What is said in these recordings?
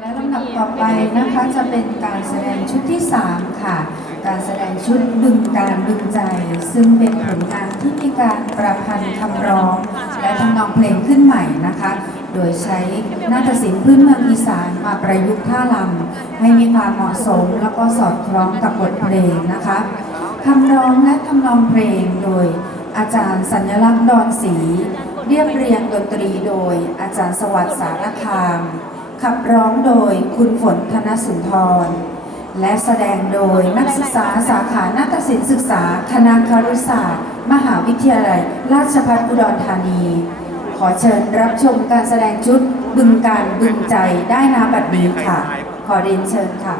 และลำดับต่อไปนะคะจะเป็นการแสดงชุดที่ 3 ค่ะ การแสดงชุดบึงการบึงใจ ซึ่งเป็นผลงานที่มีการประพันธ์คำร้อง และทำนองเพลงขึ้นใหม่นะคะ โดยใช้นาฏศิลป์พื้นเมืองอีสานมาประยุกต์ท่าลำให้มีความเหมาะสม แล้วก็สอดคล้องกับบทเพลงนะคะคำร้องและทำนองเพลงโดยอาจารย์สัญลักษณ์ดอนศรีเรียบเรียงดนตรีโดยอาจารย์สวัสดิ์สารคาม ขับร้องโดยคุณฝนธนสุนทร และแสดงโดยนักศึกษาสาขานาฏศิลป์ศึกษา คณะครุศาสตร์ มหาวิทยาลัย ราชภัฏอุดรธานี ขอเชิญรับชมการแสดงชุดบึงการบึงใจได้นาบัดนี้ค่ะ ขอเรียนเชิญค่ะ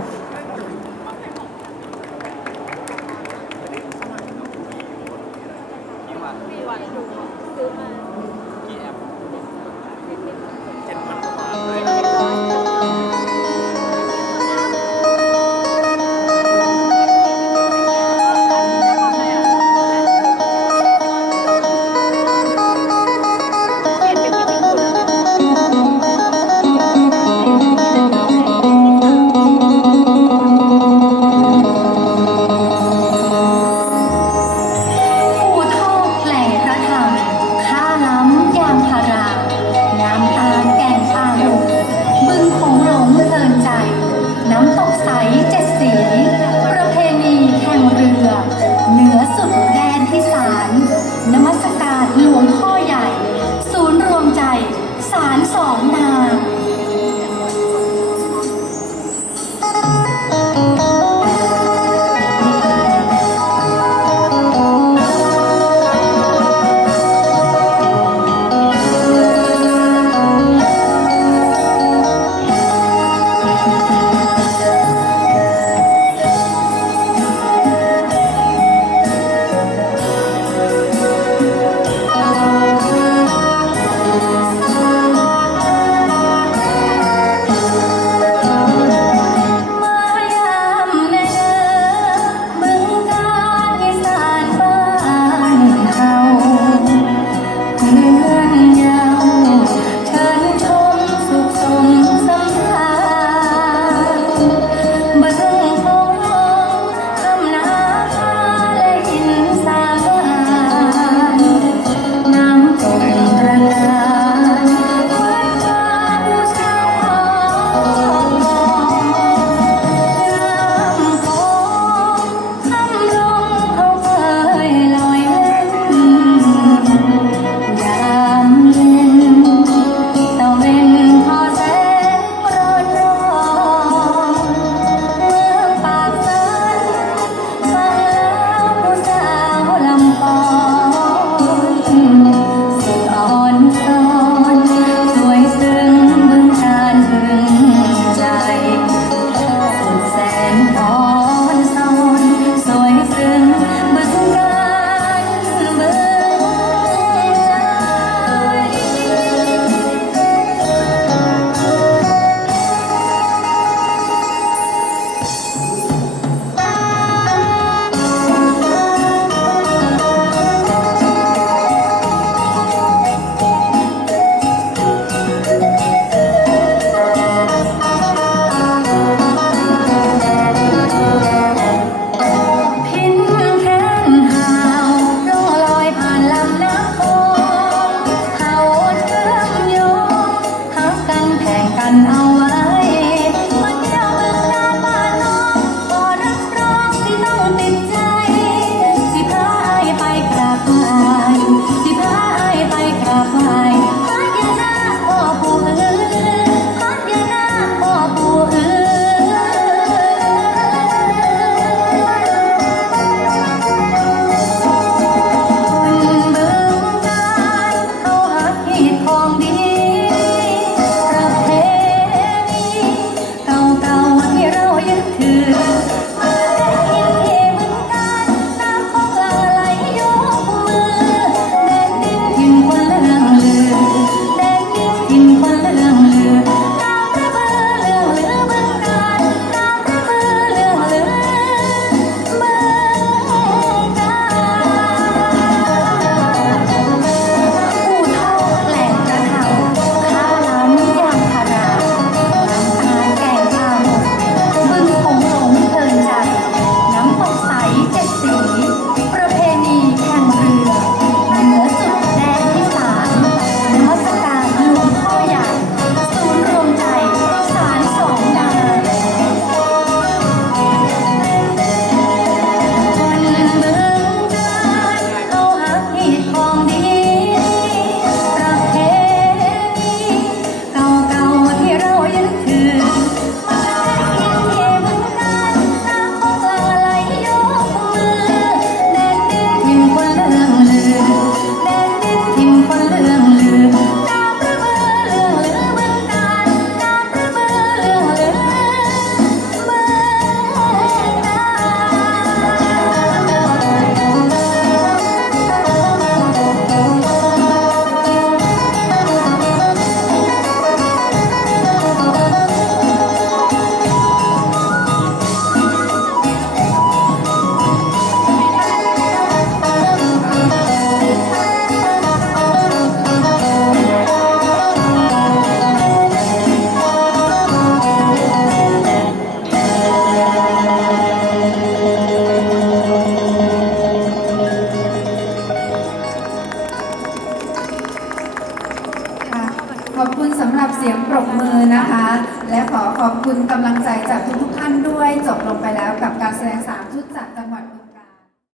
ขอบคุณสำหรับเสียงปรบมือนะคะ และขอขอบคุณกำลังใจจากทุกๆท่านด้วย จบลงไปแล้วกับการแสดงสามชุดจากจังหวัด